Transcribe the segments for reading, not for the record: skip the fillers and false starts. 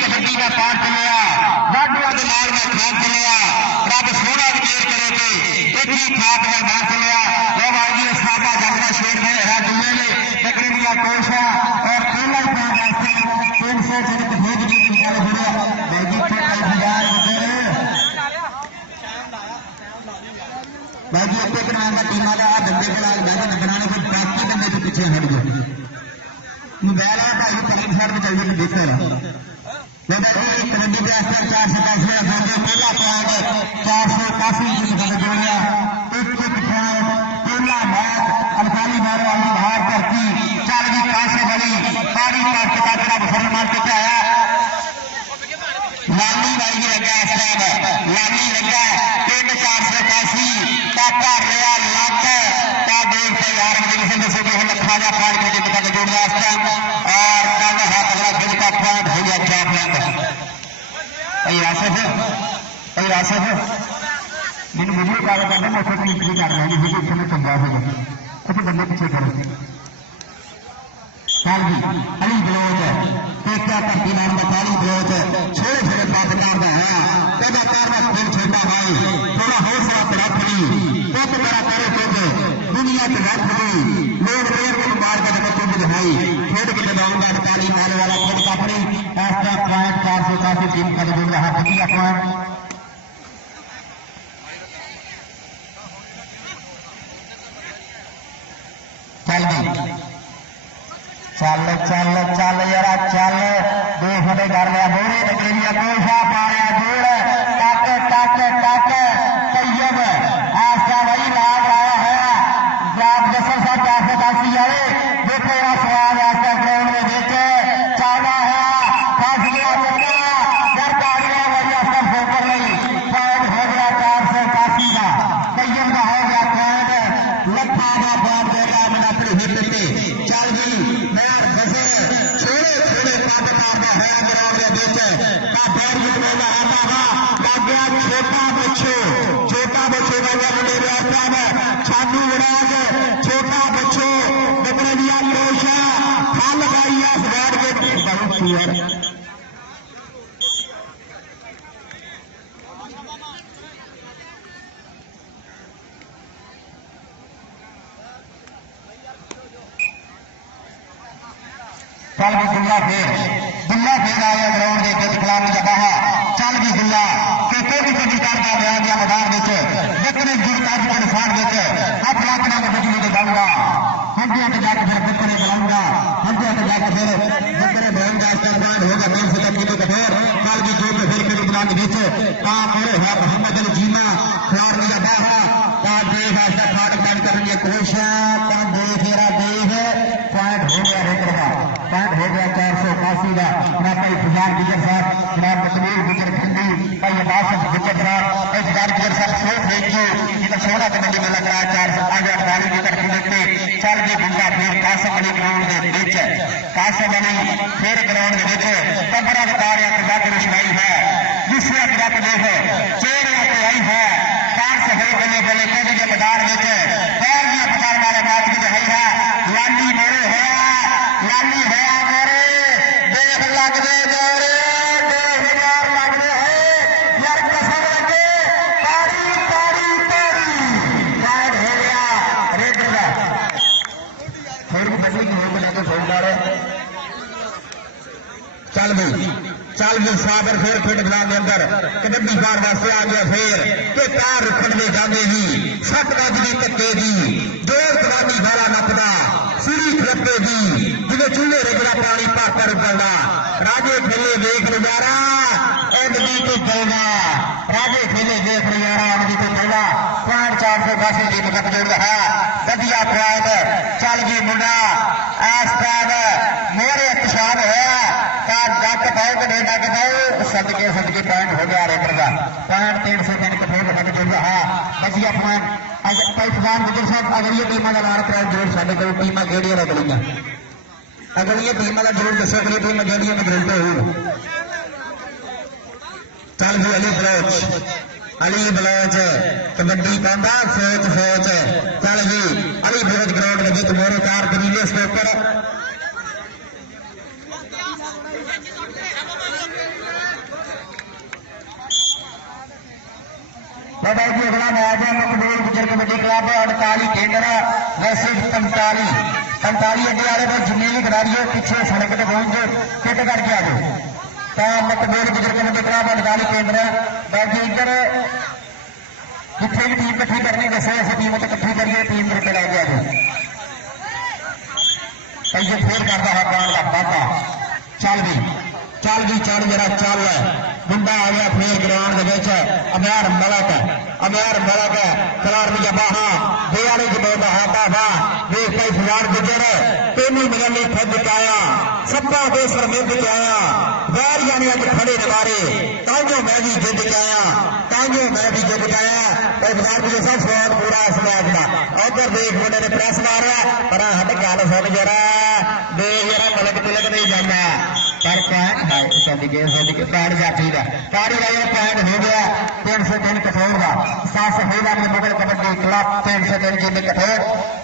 कबड्डी का पाठ चलिया बाडुआ के नाल में खेल चलिया रब सोना विकेट करे थे एक ही ठाक में ना चलिया वो भाई सादा जंगला शेर में है दुनिया ने तकरीबिया कोशा और खेला ही था 300 से भेज दी निकाल दिया बैगी छोटा हजार बैगी अपने बनाने का टीम वाला बंदे के लाल बैठा बनाने को बाकी बंदे के पीछे हट गए मोबाइल है भाई पहले साइड पे चल जाए देख रहा कबड्डी के आसपास 480 पहला पॉइंट 481 की जोड़िया एक पॉइंट पहला मैच अल्फारी मारो वाली बाहर करती चल भी कासे बड़ी पारी पर किताबा मुसलमान के क्या है लाली भाई की लगा लाली लगा 481 काका रिया लाख का देख से यार जिसे जैसे कि खाजा पार करके बता के जोड़ दिया और काका हाथ अगला खेल का पॉइंट हो गया 4 पॉइंट आसफ मैंने वीडियो कॉल करना मैं फोटो क्लिक कर रहा हूँ वीडियो समय चंगा होगा कुछ बंदे पीछे करो कालवी अली बलोच पेका करती नाम का काली बलोच छोटे छोटे पापकार का है कदा कारवा खेल छोटा भाई थोड़ा हौसला पर रखनी तो बड़ा करे तो दुनिया के रख दी लोग रेर को मार के बच्चों को भाई खेल के दबाऊंगा काली मारने वाला खेल का अपनी ऐसा पॉइंट 480 टीम का जोड़ रहा है पॉइंट चल चल यारा चल दो फटे कर लिया बोरे तकरीबिया कोशा पाया जोड़ टक टक टक तैयब आस्था वही लाभ आया है जात जसर साहब 480 आए देखो यहां सवाल आस्था ग्राउंड में देखे चाला है फासला करना डर पाड़िया वही आस्था फोकर नहीं पॉइंट हो गया 481 का तैयब का हो गया पॉइंट लखा का पॉइंट देगा मैंने अपने हित पे चल भी छोटा बच्चों छानू राज छोटा बच्चों बकरिया कोशा फल गाइया बैठ के चल भी दुल्ला फिर आया ग्राउंड के खिलाफ जगह चल भी दुल्ला कोई भी कर गया मैदान जितने जीत नुकसान देते अब लाखना के बिजली के डालूंगा हंडिया के जाकर फिर बिकरे बुलाऊंगा हंडिया के जाकर फिर बिकरे बहन का इस्तेमाल होगा 3 सेकंड के लिए फिर कल भी दो में फिर के बुला के बीच काम पूरे है मोहम्मद अली जीना खिलाड़ लिया बाहा का देख ऐसा फाड़ कर लिए कोशा का देख मेरा देख पॉइंट हो गया रेकर का पॉइंट हो गया 481 का जनाब भाई फुजान गुजर साहब जनाब कश्मीर गुजर खंडी भाई अब्बास गुजर साहब इस गाड़ी साहब छोड़ देखिए इधर 16 कबड्डी में लग रहा है 408 गाड़ी गुजर खंडी चल भी बुंगा फिर कासम अली ग्राउंड के बीच कासम अली फिर ग्राउंड के बीच तबरा बता रहा है बाकी रुशनाई है दूसरा किताब देख चेहरे पे आई है कार से बड़े बड़े बड़े कोई के मैदान में पैर में पकड़ वाले मैच की है लाली मोरे है लाली है मोरे देख लग दे जोरे 2000 लग रहे हैं यार कसर के ताड़ी ताड़ी ताड़ी राइट हो गया रेड का फिर फटी की हो लगे फौजदार चल भी साबर फिर फिट मैदान के अंदर कबड्डी पार वास्ते आ गया फिर के कार रुकन में जाने ही 7 बजे कट्टे दी जोर कबानी वाला नपदा सीढ़ी खड़पे दी जिसे चूल्हे रेगड़ा पानी पाकर उगलना राजे खेले देख नजारा एमडी तो चलना राजे खेले देख नजारा एमडी तो चलना 480 टीम का जोड़ रहा बढ़िया पॉइंट चल गई मुंडा आसपास मोरे अक्षार है सदके पॉइंट हो गया रेकर का पॉइंट 300 दिन के फोन लग जोड़ रहा बढ़िया पॉइंट भाई फुजान गुजर साहब अगली टीम का नाम प्राइज जोड़ साढ़े को टीम केड़ियां अगलियां टीम का जरूर दसो अगली टीम केड़ियां में जरूरत हो चल भी अली बलोच कबड्डी पांदा सोच चल भी अली बलोच ग्राउंड में जीत मोरे 4 कबीले स्कोर अगला मैच है मकबूल गुजर कबड्डी क्लब 48 केंद्र वैसे 45 अगे वाले पर जिन्ने भी खिलाड़ी हो पीछे सड़क पर पहुंच फिट करके आ जाओ। तो मकबूल गुजर कबड्डी क्लब 48 केंद्र बाकी इधर जिथे भी टीम इकट्ठी करनी दसो अस टीम इकट्ठी करिए टीम के रुपये लैके आ जाओ। पैसे फेर करता है ग्राउंड का बाबा चल गई जरा चल मुंडा आ गया फिर ग्राउंड अमयार मलक खिलाड़ी बाहा बेआले जबोदा हाथा था देख भाई फुलार गुजर तेनू मिलने खुद आया सब्बा दे सरमिंद के आया वैर यानी अज खड़े नवारे तांजो मैं भी जिद के आया फुलार गुजर सब स्वाद पूरा इस मैच का उधर देख मुंडे ने प्रेस मारिया पर हट गल सुन जरा देख जरा मलक तिलक नहीं जाना पर पॉइंट पैर जाती है पारी वाला पॉइंट हो गया 303 कठोर का 700 अपने मुगल कबड्डी क्लब 303 जिले कठोर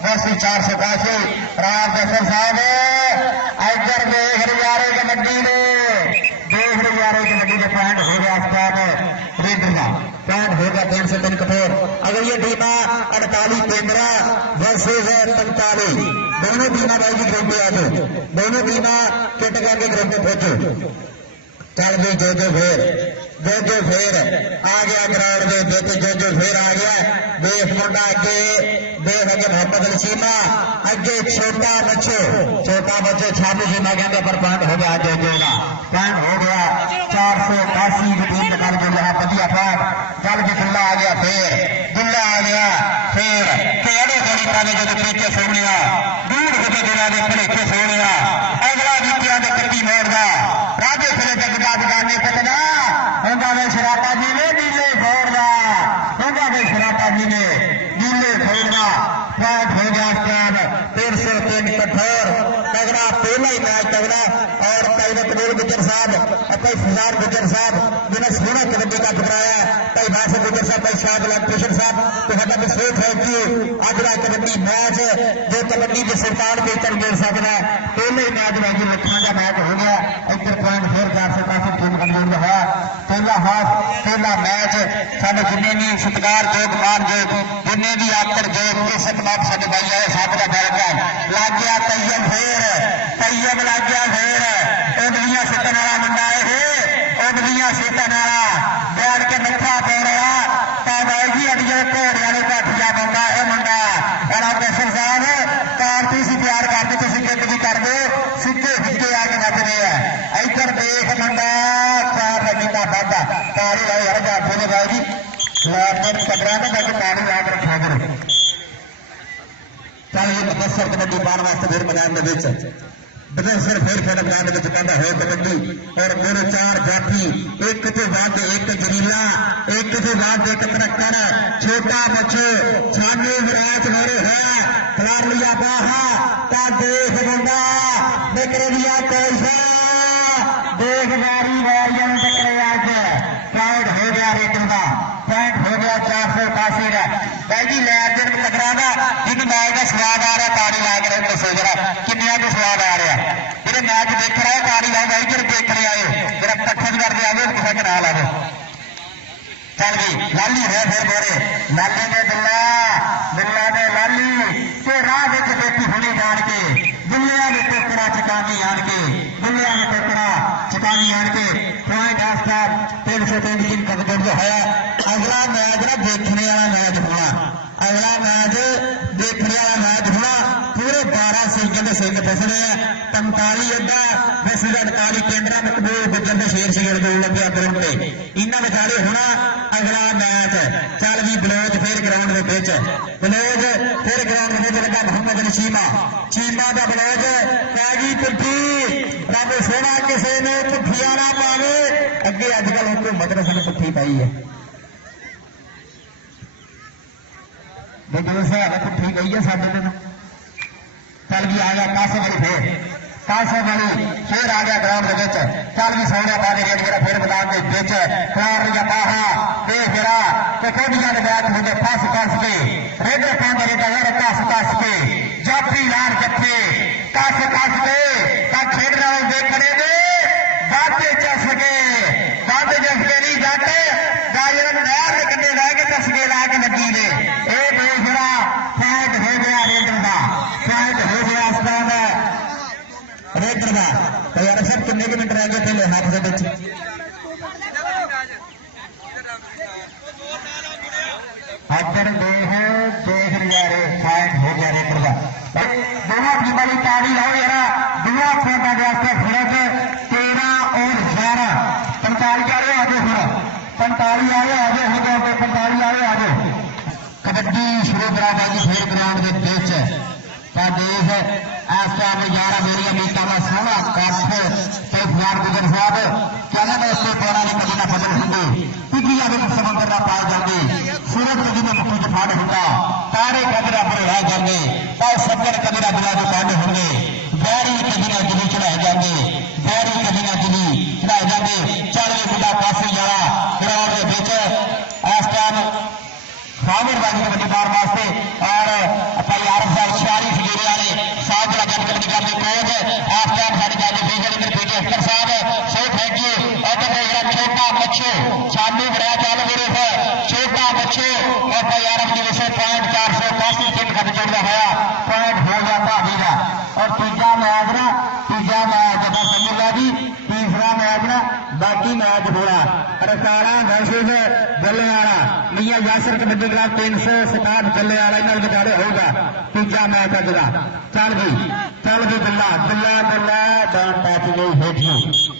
वैसी 482 राज जफर साहब इधर देख रहे कबड्डी के पॉइंट हो गया रीडर का पॉइंट हो गया 303 कठोर। अगर ये टीमा 48 केंद्र वर्सेज 45 दोनों टीमा भाई की ग्रुप में आ जाओ दोनों टीमा किट करके ग्रुप में पहुंचो। चल गई जो फिर आ गया ग्राउंड जो फिर आ गया देख मुंडा अगे मोहम्मद अली चीमा अगे छोटा बच्चो छापू चीमा कहते पर पॉइंट हो गया जो का पॉइंट हो गया 482 की टीम के जो रहा बढ़िया पॉइंट चल के दुल्ला आ गया फिर केड़े गली पाने जो पीछे सोने दूर होते दुनिया के भलेखे सोने अगला जीतिया के कट्टी मोड़दा राजे फिर जगदा जगाने पकड़ा होंदा वे शराटा जी ने नीले फोड़दा पॉइंट हो गया स्टैंड 303 कठोर तगड़ा पहला ही मैच तगड़ा और कई कबूल गुजर साहब कई फुलार गुजर साहब जिन्हें सोना कबड्डी का टकराया कई बासर गुजर साहब कई शाह इलेक्ट्रिशियन साहब तो हमारा विशेष है कि अज का कबड्डी मैच जो कबड्डी के सरकार के चल गिर सकता है पहले ही मैच में लखा का मैच हो गया इधर पॉइंट फिर 485 टीम कमजोर हुआ पहला मैच साढ़े जिन्हें भी सत्कार जोग मान जोग जिन्हें भी आकर जोग इस खिलाफ साढ़े भाई है साहब का बैठ लग गया तैयब लग गया फिर उदलियां सीटन वाला मुंडा है उदलियां सीटन वाला बैठ के नखा पै रहा ताबाई जी अड़िए घोड़े वाले काठिया मुंडा है मुंडा और प्रोफेसर साहब कारती सी तैयार करते तुम गिट भी कर दो सिक्के आके बच रहे हैं इधर देख मुंडा चार लगीता बाधा तारी लाई हर जाते ने भाई जी लैपटॉप कटरा का ताकि पानी याद रखा करो। चल ये बदसर कबड्डी पाने वास्ते फिर मैदान के बदसर फिर मैदान के कहता है कबड्डी और मेरे 4 जाफी एक तो बाद एक जरीला एक तो बाद एक तरक्कर छोटा बच्चो छाने विराज मेरे है खिलाड़ लिया बाहा का देख मुंडा निकल लिया पैसा देख गाड़ी वारियन टकरे आज पॉइंट हो गया रेटिंग का पॉइंट हो गया 485 का भाई जी लैब दिन टकराना जिन मैच का स्वाद आ रहा ताड़ी ला के दसो जरा किन्निया को स्वाद आ रहा जो मैच देख रहा है ताड़ी ला भाई जो देख रहे आए जरा पट्ठन करके आवे किसी के नाल आवे चल गई लाली है फिर बोरे लाली ने दुल्ला ने लाली के राह देख बेटी होने जान के दुनिया ने टोकरा चकानी आन के दुनिया ने टोकरा चकानी आन के पॉइंट आफ्टर 303 कदम जो है अगला मैच ना देखने वाला मैच होना अगला मैच देखने वाला मैच होना पूरे 12 सिंह के सिंह फसने 45 अड्डा वैसे 48 केंद्र मकबूल गुजर के शेर शेर दो लगे ग्राउंड पे इन्होंने विचारे होना अगला मैच चल भी बलोच फिर ग्राउंड के बिच बलोच फिर ग्राउंड के लगा मोहम्मद अली चीमा का बलोच पैगी पुट्ठी रब सोना किसी ने पुट्ठिया ना पावे अगे अजकल हुकूमत ने सानू पुट्ठी पाई है जो साहब पुट्ठी गई है साढ़े दिन चल भी आ गया कासम वाली फिर आ गया ग्राउंड के चल भी सोने पाने फिर मैदान के बिच खिलाड़ी बाहा देख जरा कोडिया के बैठ मुझे फस के रेडर पाने कस के जाफी लाल जत्थे कस के खेड रहे देखने दे बाते चस के नहीं जाते नहर के कंढे रह के चसके ला के लगे ले हाथ के विच अगर देख नजारे फाइट हो गया रेकर का दोनों टीमों की ताड़ी लाओ यार दुआ खोटा गया फर्क 13 और 11 45 आ रहे आगे फिर 45 आ रहे आगे हो गया 45 आ रहे आगे कबड्डी शुरू कराबाजी खेल ग्राउंड के पिच का देख इस टाइम 11 मेरिया मीटा का सोहना कफ ते फुआर गुजर साहब कहने में उससे पौड़ा नहीं कभी ना खबर होंगे तिगी आगे समंदर ना पाए जाते सूरज कभी ना मुक्ति च फाड़ होगा तारे कभी ना भरोया जाएंगे और सज्जन कभी ना दिला कांड होंगे बैरी कभी ना दिली चढ़ाए जाएंगे बैरी कभी ना दिली चढ़ाए जाएंगे 40 मुंडा काफी जरा ग्राउंड के बीच इस टाइम खामिरबाजी कबड्डी मार वास्ते और भाई आरफ साहब शियारी फजीरे वाले साथ जरा कबड्डी करने कोच इस टाइम साड़ी जाने भेजने मेरे बेटे अख्तर साहब सो थैंक यू और तो छोटा बच्चो सामने बड़ा चाल हो रहा है छोटा बच्चो और भाई आरफ जी वैसे पॉइंट 480 फिट खत जोड़ना होया पॉइंट हो गया भाभी का और तीजा मैच जब समझेगा जी तीसरा मैच ना बाकी मैच होना रकाला वर्सेस गल्लेवाला मियां यासर कबड्डी क्लब 367 गल्लेवाला इन्हां विचारे होगा तीजा मैच अगला चल भी दुल्ला डाउन टच गई हेठियों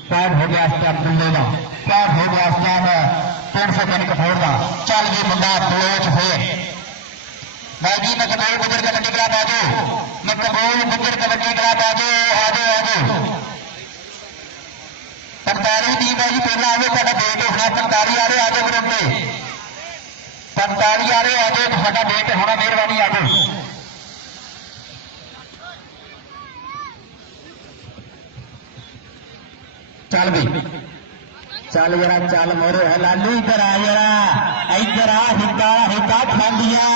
पैर हो गया स्टैप दुल्ले का पैर हो गया स्टैप 303 कठोर का चल भी मुंडा बलोच फिर भाई जी मकबूल गुजर कबड्डी क्लब आ जाओ मकबूल गुजर कबड्डी क्लब आ जाओ 45 टीम है जी पहला आगे साडा बेट होना 45 आ रहे आगे ग्रुप में 45 आ रहे आगे साडा बेट होना मेहरबानी आगे चल भी चल जरा चल मोरे है लालू इधर आ हिक्का खा लिया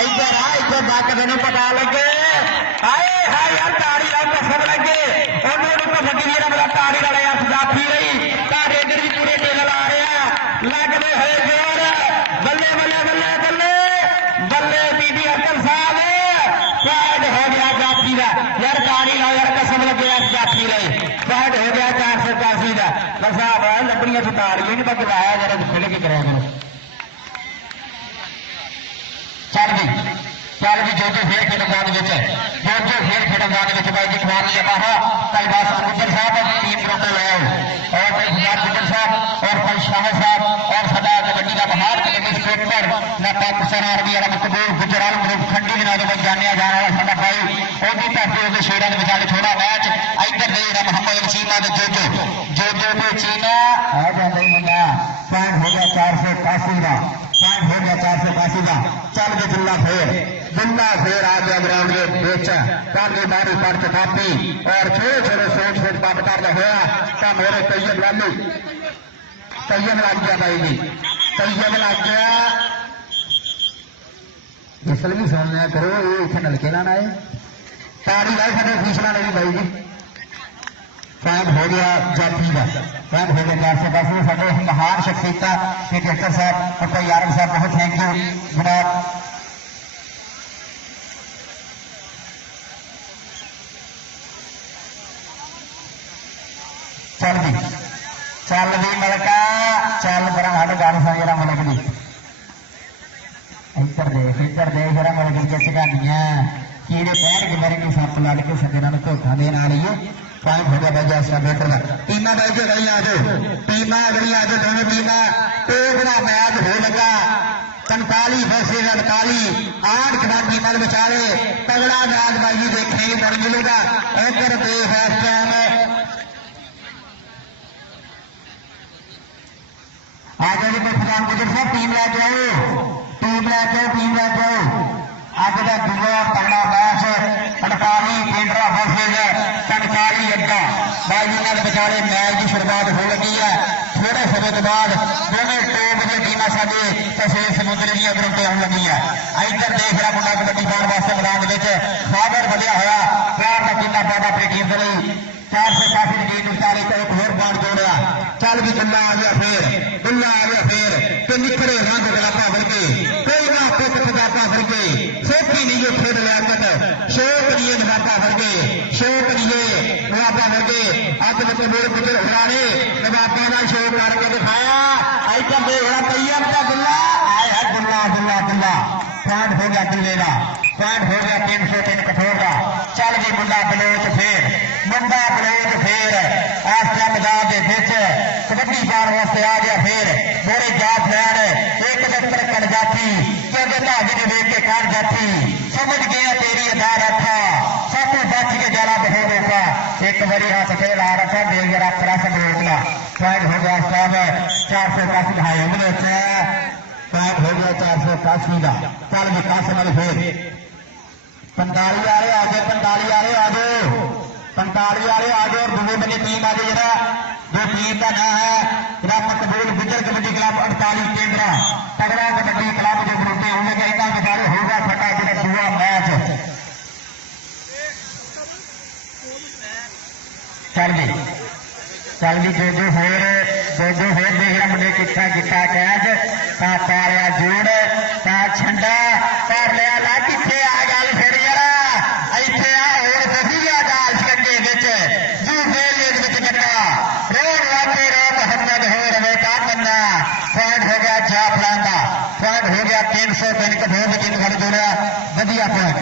इधर आ इधर जाकर तेन पता लगे हाय हाय यार ताड़ी लाओ कसम लगे मेरा ताड़ी वाला यार जाफी रही तारे इधर भी पूरे टेल ला रहे लगते हुए जोर बल्ले बल्ले बल्ले बल्ले बल्ले बीबी अकल साहब पैड हो गया जाफी का यार ताड़ी लाओ यार कसम लगे यार जाफी रही पैड हो गया 485 का साहब लंबड़ियां सुतारी नहीं तक लाया जरा खुल के कराया करो चल भी जो फिर खेल मैदान जो फिर खेल मैदान भाई जी कुमार जी कल बात समुद्र साहब टीम ग्रुप लाया और भाई गुजरात गुजर साहब और भाई शाह साहब और सदा कबड्डी का बहार एडमिनिस्ट्रेटर ना पाकिस्तान आर्मी वाला मकबूल गुजरात ग्रुप खंडी के नाम पर जाने जा रहा है साडा भाई ओदी धरती के शेरा के विचार छोड़ा मैच इधर दे रहा मोहम्मद चीमा के जो को चीना आ जाता मुंडा पॉइंट हो गया 485 का पॉइंट हो गया 485 का चल के दुल्ला फिर आ गया ग्राउंड के बीच काफी बारी पर काफी और छोटे सोच बात कर होया मेरे तैयब लालू तैयब लग गया भाई जी तैयब लग गया इसलिए भी सुनना करो ये इतने नलके लाना है तारी लाई साढ़े फीसला नहीं भाई जी पैद हो गया जाफी का पैद हो गया 485 साढ़े महान शख्सियत अख्तर साहब और भाई आरम साहब बहुत थैंक यू जनाब चल भी मलका चल बड़ा हट गाड़ी सुन जरा मलक दी इधर देख जरा मलक दी कैसे गाड़ियां कीड़े पैर के बारे में सप लड़ के सज्जना को धोखा देने वाली है पॉइंट हो गया भाई जैसा बेहतर का टीमा भाई जी अगली आ जाओ दोनों टीमा टोकरा मैच हो लगा 45 वर्सेस 48 8 खिलाड़ी मल विचारे तगड़ा मैच भाई जी देखने को मिलेगा इधर देख इस टाइम आज गुजरात गुजर साहब टीम लैके आओ अज का दूसरा तगड़ा मैच 48 केंद्रा वर्सेस 45 अड्डा भाई जी बेचारे मैच की शुरुआत हो लगी है थोड़े समय के बाद दोनों टॉप की टीम साडे तहसील समुद्र दी ग्रुप आने लगी है इधर देख रहा मुंडा कबड्डी पाने वास्ते मैदान फागर बढ़िया होया प्यार का कितना पैदा अपनी टीम के लिए 485 टीम विचारे एक होर पॉइंट जोड़िया चल भी दुल्ला आ गया फिर निखरे रंग गलापा करके कोई ना पुत पजापा करके सोची नहीं जो खेल लिया शौक लिए नवापा करके शौक लिए नवापा करके अज मतलब मेरे पुत्र हराने जज्बातों का शो करके दिखाया। ऐसा देखना तैयार का गुल्ला आया गुल्ला गुल्ला गुल्ला पॉइंट हो गया दूल्हे का, पॉइंट हो गया 303 कठोर का। चल जी मुंडा बलोच फिर मुंडा बलोच फिर आस्था मैदान के बिच कबड्डी पाने वास्ते आ गया। फिर मोरे जात लैन एक दफ्तर कर जाती क्योंकि धाजी ने देख के कर जाती समझ गया तेरी अदा रखा सब बच के जरा बहुत होगा। एक बड़ी हाथ खेल आ रखा दे जरा क्रस रोकला पॉइंट हो गया सब 480 ढाई उंगली पॉइंट हो गया 480 का। चल विकास वाले फिर 45 वाले आ गए, 45 वाले आ जाओ, 45 वाले आ जाओ। और दूसरी बनी टीम आ गई जरा जो टीम का नाम है क्लब कबूल गुजर कबड्डी क्लब 48 केंद्र तगड़ा कबड्डी क्लब जो ग्रुप होंगे कहना बेचारे होगा फटा जो दुआ मैच। चल जी जो होर देख रहा मुझे कितना किता कैच पाया जोड़ ता छंडा कर लिया ला किथे आ गल फिर जरा इथे आ होर बधी गया गाल छंडे विच जू बेल विच कटा रोड वाके रो मोहम्मद हो रहे का बंदा पॉइंट हो गया जाफरान का, पॉइंट हो गया 303 कठोर की घर जोड़ा बढ़िया पॉइंट।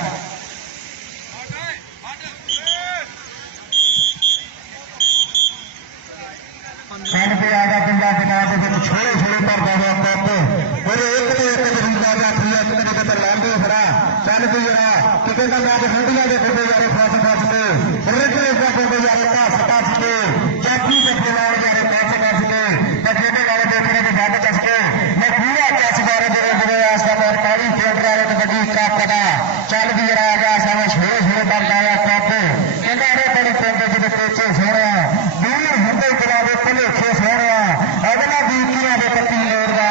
छोड़े छोड़े पर लाल खड़ा चल भी जरा कितने का मैच हंडिया के फोटो जा रहे फस फस के रेडे का फोटो जा रहे घस घस के चैपी के खिलाड़ जा रहे फस फस के बचने वाले देखने के बाद कस के मैं पूरा कैच बारे जरे जरे आस्था पर काली खेल रहा है कबड्डी कप का चल भी जरा आ गया सामने छोड़े छोड़े पर लाया कप कहना अरे बड़ी पेंट जो कोचे सोने दूर होते खिलाड़े पहले खे सोने अगला बीतियां दे पत्ती लोड़दा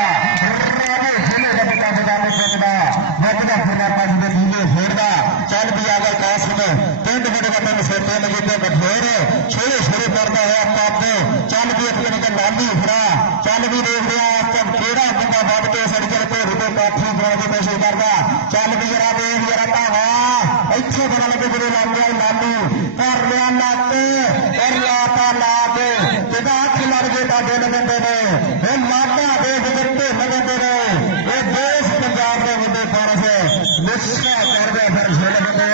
राजे जिले का पता बजाने सोचदा बचदा फिरना पास दे दूले होड़दा चल भी अगर कास में पिंड बड़े का पिंड सोते लगे ते बठोर छोरे छोरे करदा है कप चल भी अपने के लाली फड़ा चल भी देख रहा कब केड़ा बंदा बद के सड़कर पे रुपए काठी बना के पैसे करदा चल भी जरा देख जरा भावा इथे बड़ा लगे बड़े लाली लालू कर लिया नाक कर लाता लाक तेदा खिलाड़ के बादे लगते ने ये माता देश लगते लगते ने ये देश पंजाब के मुद्दे पर से मुस्का कर दे फिर झोल बने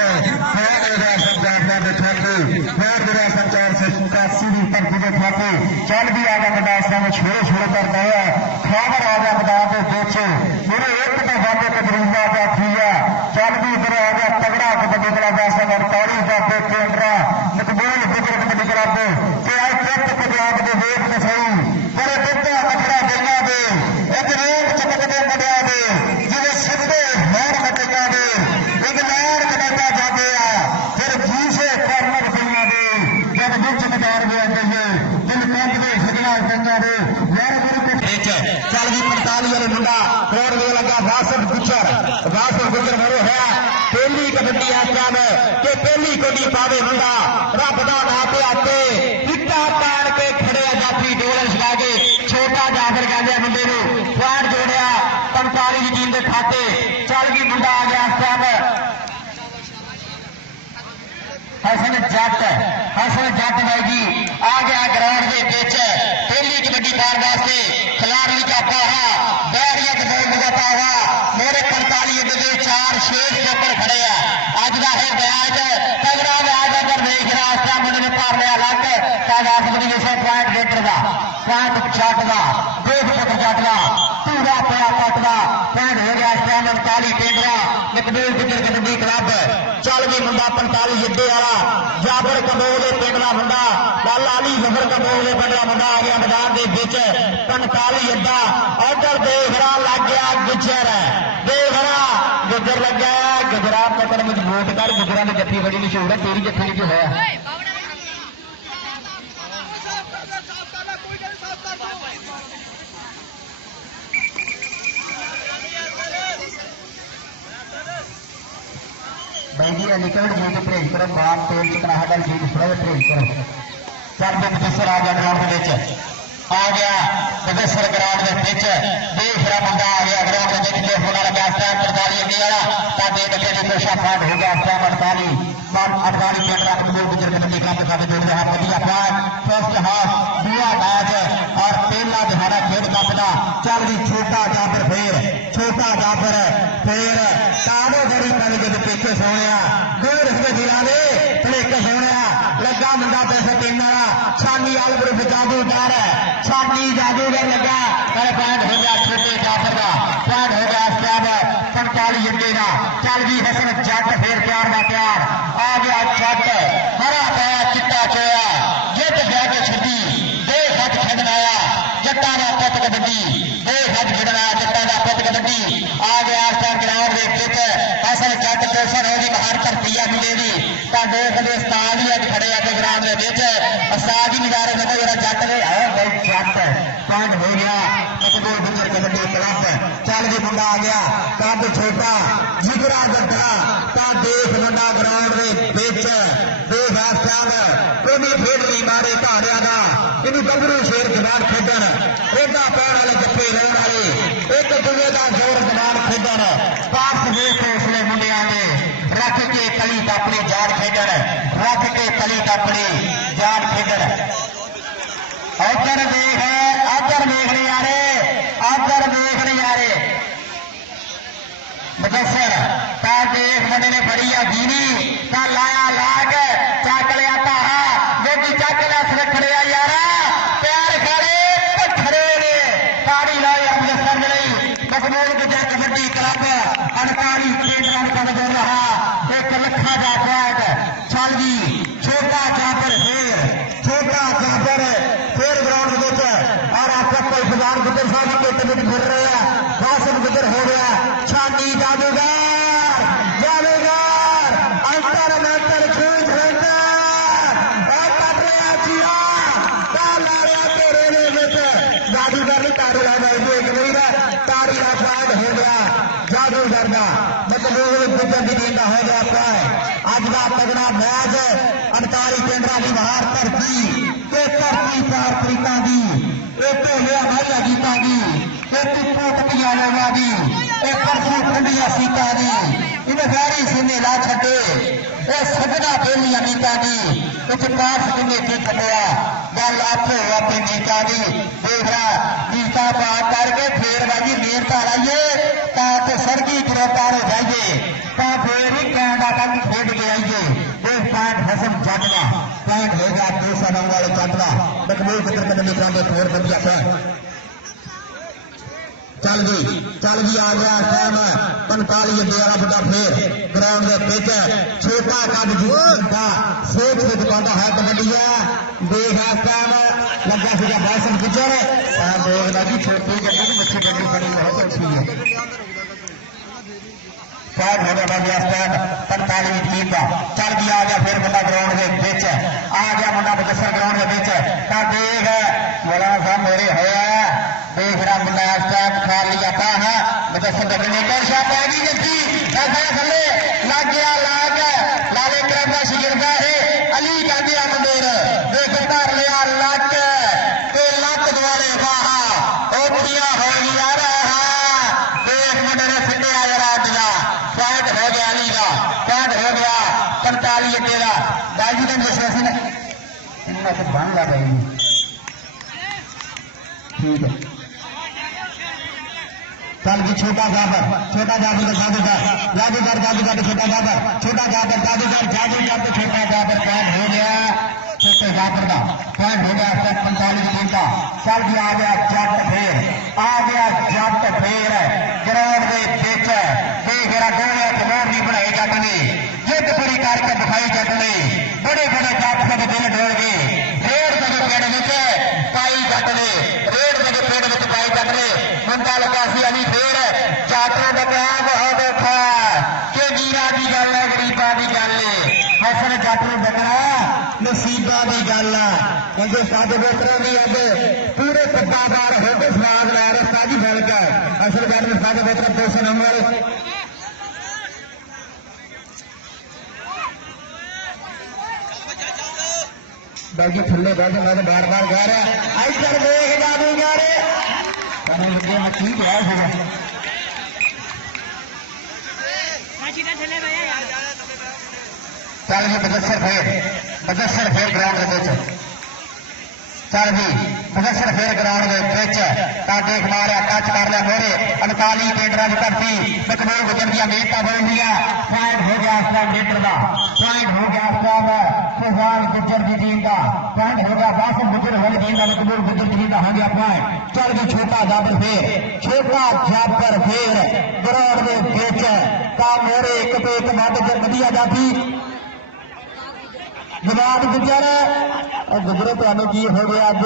फिर मेरा पंजाब में बैठे फिर मेरा संचार से का सीधी तक के ठाके चल भी आगा मैदान में छोड़े छोड़े कर गया खबर आगा मैदान के पीछे मेरे एक तो बातें कदरूंगा का किया चल भी इधर आगा तगड़ा कबड्डी क्लब 48 का केंद्र मकबूल गुजर कबड्डी क्लब के आई तक पंजाब के वेट में सही बड़े बिट्टा कचरा देना दे एक रोक चकते बढ़िया दे जिसे सिद्धे हेर कटेगा दे एक नैर कटेगा जाते फिर दूसरे कॉर्नर देना दे जब बिच मैदान में आते हैं दिल कंद के सजना गंगा दे यार चल भी 45 वाले मुंडा रोड में लगा वासफ गुजर मरो है पहली कबड्डी आसान के पहली कोडी पावे मुंडा रब दा नाम पे आते पिता पैर के खड़े जाफी डोल छा के छोटा जाफर कहते मुंडे पैर जोड़िया 45 की टीम के खाते चल भी मुंडा आ गया हसन जट भाई जी आ गया ग्राउंड के पिच पहली कबड्डी पार वास्ते खिलाड़ी का पाहा बैरिया के बोल लगाता हुआ मेरे 45 के 4-6 के ऊपर खड़े हैं अज का है मैच तगड़ा मैच अगर देख रहा है मुंडे ने पार लिया अलग तादाद पॉइंट लीटर का पॉइंट छट का 2 फुट जट का पूरा पया पट का पॉइंट हो गया 49 केंद्र मकबूल गुजर कबड्डी क्लब चल भी मुंडा 45 जिद्दे वाला जाफर कबोले पिंड का मुंडा लाला अली जफर कबोले पिंड का मुंडा आ गया मैदान के बिच 45 अड्डा उधर देखरा लग गया गुजर देखरा गुजर लग गया गुजरा पकड़ में वोट कर गुजरा की जत्थी बड़ी मशहूर है तेरी जत्थी जो है बहनी लिक्विड जी की परहेज करो बाम तेल चकनाह का चीज थोड़ा परहेज करो चल भी प्रोफेसर आ गया ग्राउंड आ गया प्रोफेसर ग्राउंड के पिच देख रहा बंदा आ गया ग्राउंड में जितने होना लगा 45 अगे वाला ताकि बच्चे जो पेशा फाट हो गया 48 मिनट रात को गुजर के निकला मुकाबले जोड़ रहा बढ़िया पास फर्स्ट हाफ दूसरा मैच चल भी छोटा जाफर फिर कादो बड़ी पल के पीछे सोने दूर रखते दिला दे भलेखे सोने लगा मुंडा पैसे तीन वाला छानी आल ग्रुप जादूगर लगा पैंट हो गया छोटे जाफर का पैंट हो गया स्टैब 45 अंडे का चल भी हसन जट फिर प्यार का प्यार आ गया जट हरा पाया चिट्टा चोया जित बह के छड्डी दे हज छड़नाया जट्टा का पुत कबड्डी दे हज छड़नाया जट्टा का पुत कबड्डी आ गया ग्राउंड के विच हसन जट कोशर होगी बाहर धरती है मिलेगी तो देखते उस्ताद ही अज खड़े अज ग्राउंड के विच उस्ताद ही नजारे में जरा जट ने जट पॉइंट हो गया कबड्डी क्लब चल भी मुंडा आ गया कद छोटा जिगरा जट्टा तो देख मुंडा ग्राउंड के विच देख इस टाइम कोई खेड नहीं मारे धारिया का इन्हें गबरू शेर जवान खेडन एदा पैण वाले जप्पे लाने वाले एक दूजे का जोर जवान खेडन पास देख उसने मुंडिया ने रख के तली अपनी जान खेडन रख के तली अपनी जान खेडन उधर देख यारे मुजफ्फर का देख मुंडे ने बड़ी अधीनी का लाया लाग चक लिया ताहा गोदी चक लिया सुरखड़े यारा प्यार करे खड़े ने ताड़ी लाई मुजफ्फर ने मकबूल गुजर कबड्डी क्लब 48 केंद्र का नजर रहा 1 लख का पॉइंट चल गई छोटा जाफर फिर ग्राउंड में और आपका कोई फुजान गुजर साहब के तबियत फिर रहे हैं वासिफ गुजर हो गया छाती जादूगर अंतर छूट जादूगर ने तारी तारी का पॉइंट हो गया जादूगर का मतलब गुजर की टीम का हो गया पॉइंट अज का तगड़ा मैच 48 केंद्र की बाहर धरती चार तरीका की एक हमारी गीता की एक पोटकिया लोगों की एक परसों ठंडिया सीता की इन्हें गाड़ी सीने ला छे सजना बेलिया नीता की कुछ पास किन्ने की कटिया गल आपो अपनी नीता की देख रहा नीता पार करके फिर बाजी नेरता लाइए तो सड़की गिरफ्तार हो जाइए तो फिर ही कैंडा तक खेड के आइए एक पॉइंट हसन जट का पॉइंट हो गया 209 वाले जट का मकबूल फिक्र कदमी कराने फिर बढ़िया पॉइंट चल गई आ गया टाइम 45 अंडे वाला बुढ़ा फिर ग्राउंड के पिच छोटा कद जुटा सोच के दुकाना है कबड्डी देख इस टाइम लगा सीगा बासन गुजर देखना जी छोटी गड्डी मच्छी गड्डी बड़ी बहुत अच्छी है पॉइंट हो गया स्टैंड 45 टीम का चल भी आ गया फिर मुंडा ग्राउंड के बिच आ गया मुंडा मुजफ्फर ग्राउंड के बिच देख मौलाना साहब मेरे होया देख रहा मुंडा स्टैंड खा लिया था मुजफ्फर लगने का शाह पैगी जल्दी ऐसा थले लग गया लाग लाले क्रम का शिगिरदा है अली का दिया मंदिर देख धर लिया लक ते लक द्वारे बाहा ओठिया हो गया रहा देख मुंडे ने फिटिया जरा अजला पॉइंट हो गया अली का पॉइंट हो गया 45 तेरा दाजी ने विश्वासी ने इनका कुछ बन लग रही ठीक है चल भी छोटा जादूगर छोटा जादूगर छोटा जादूगर तो छोटा जादूगर पॉइंट हो गया छोटे जादूगर का पॉइंट हो गया 45 टीम का चल भी आ गया जट फिर ग्राउंड के बिच देख रहा गोलियां खबर भी बनाई जट ने जिद पूरी करके दिखाई जट ने बड़े जट के दिल डोल गए रेड के पेड़ में पाई जट ने रेड के पेड़ में पाई जट ने मुंडा लगा सी अली फिर जातरों का क्या बहुत औखा कि वीरा की गल है गरीबा की गल है हसन जट ने बकरा नसीबा की गल है क्योंकि साढ़े वोटर भी अब पूरे पट्टादार होकर स्वाद ला रहे साजी फल का असल जट में साढ़े वोटर 209 वाले बाकी थले बैठे मैं बार कह रहा इधर देख जादूगर ठीक है चल भी मुजफ्फर फिर ग्राउंड के चल भी मुजफ्फर फिर ग्राउंड के देख मारिया टच कर लिया मोरे 48 मीटर की धरती बकबोल गुजर दिया मेटा बन दिया पॉइंट हो गया मीटर का पॉइंट हो गया सुजान गुजर की टीम का पॉइंट हो गया वासिफ गुजर वाली टीम का बकबोल गुजर की टीम का हो गया पॉइंट चल गया छोटा जाबर फेर ग्राउंड में बेच का मोरे एक तो एक मत वधिया जाती जवाब गुजर गुजरे तुम की हो गया अज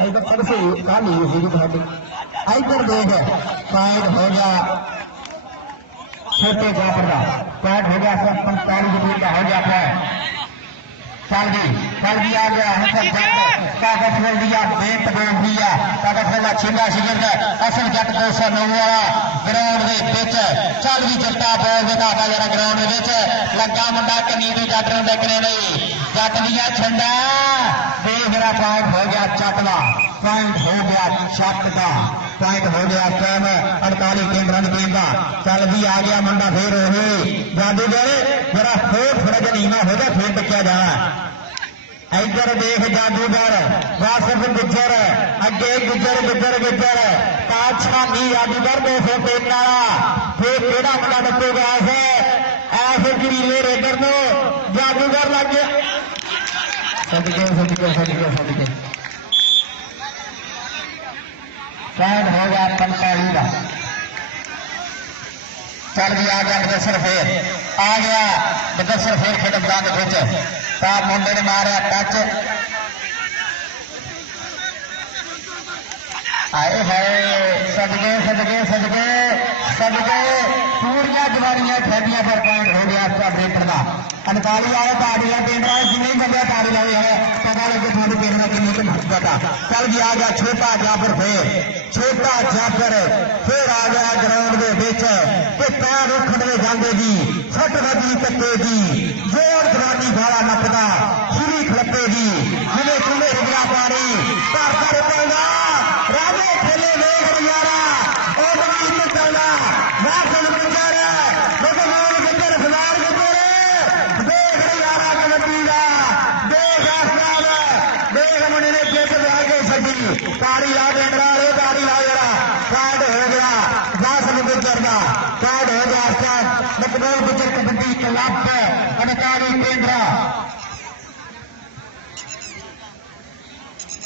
इधर सबसे कल ही होगी इधर देख पॉइंट हो गया छोटे जापर का पॉइंट हो गया 45 मीटर का हो गया पॉइंट चल गई आ गया हसन जट कागज खोल दिया बेट बोल दिया कागज खोला छिंगा शिगर असल जट 209 वाला ग्राउंड के बिच चल भी जट्टा बॉल दिखा जरा ग्राउंड के लगा मुंडा कनी भी जट ने देखने नहीं जट दिया छंडा मेरा पॉइंट हो गया चट का पॉइंट हो गया चट का पॉइंट हो गया टाइम 48 केंद्र टीम का चल भी आ गया मुंडा फिर जादूगर जरा थोड़ा जहा नीवा हो गया फिर टिकया जाना इधर देख जादूगर वासिफ गुजर अगे गुजर पाछा नहीं जादूगर 203 वाला फिर केड़ा मुंडा डकेगा ऐसे करीले रेडर को जादूगर लग गया सदके पॉइंट हो गया 45 का चल भी आ गया बदसर फेर खेल मैदान के मुंडे ने मारिया टच आए हाय सदके पूरिया जवानियां ठेडियां पर पॉइंट हो गया मीटर का 48 आए ताड़ी पिंड वाले जिन्हें बंदे ताड़ी लाए है पता लगे थोड़ी पिंड में कितनी पता चल भी आ गया छोटा जाफर फिर आ गया ग्राउंड के बिच पैर उखड़े जाते जी सट वजी कट्टे जी जोर जवानी भाड़ा नपदा खिरी खड़पे जी जिन्हें तुम्हें रुपया पानी कर पेगा राजे खेले देख यारा ताड़ी ला देना ताड़ी ला जरा कार्ड हो गया वासिफ गुजर का कार्ड हो गया बकबोल गुजर कबड्डी क्लब 48 केंद्र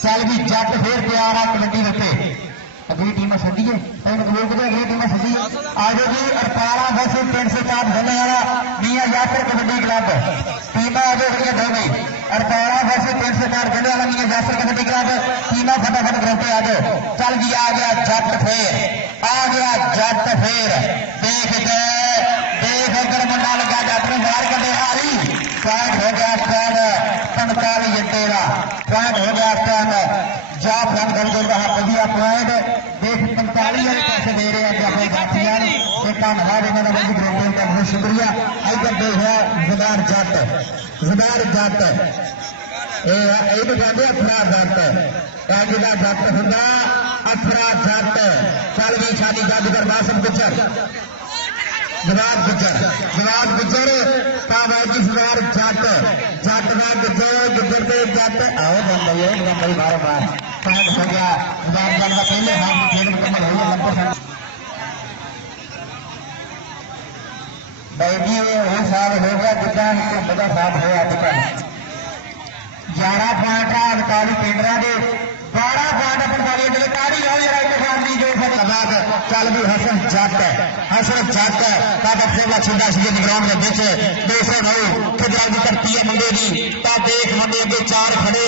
चल भी जट फिर तैयार है कबड्डी रखे अगली टीम सदी है बकबोल गुजर अगली टीम सदी है आज जी 18 बस 304 खेलने वाला मियां यासर कबड्डी क्लब टीम आगे बढ़िया दो गई 18 बस 304 खेलने वाला मियां यासर कबड्डी क्लब टीम फटाफट ग्रुप आ जाओ चल भी आ गया जट फिर देख अगर मुंडा लगा जट ने बाहर कदे हारी पॉइंट हो गया 45 घंटे का पॉइंट हो गया जा फन कर दे रहा बढ़िया पॉइंट देख 45 वाले पैसे दे रहे हैं अपने साथियों एक धन्यवाद इन्होंने बड़ी ग्रुप का बहुत शुक्रिया इधर देखा जुबार जट ये कहते अफरा जट जिला जट होंगे अफरा जट चल भी शादी जादूगर वासिफ गुजर जवाब गुजर काबाजी सरदार जट गुजर के जट आओ बंबई मारो मार पॉइंट हो गया जवाब जल का पहले हाथ खेल मुकम्मल हो गया 90% बैठी वो साल हो गया दुकान को बड़ा साल हो गया 11 पॉइंट 48 केंद्र के 12 पॉइंट 45 ताड़ी चल भी हसन जट ताकत सेवा छिंदा सी ग्राउंड के बिच 209 खिदरा की धरती है मुंडे की देख मुंडे अगे 4 खड़े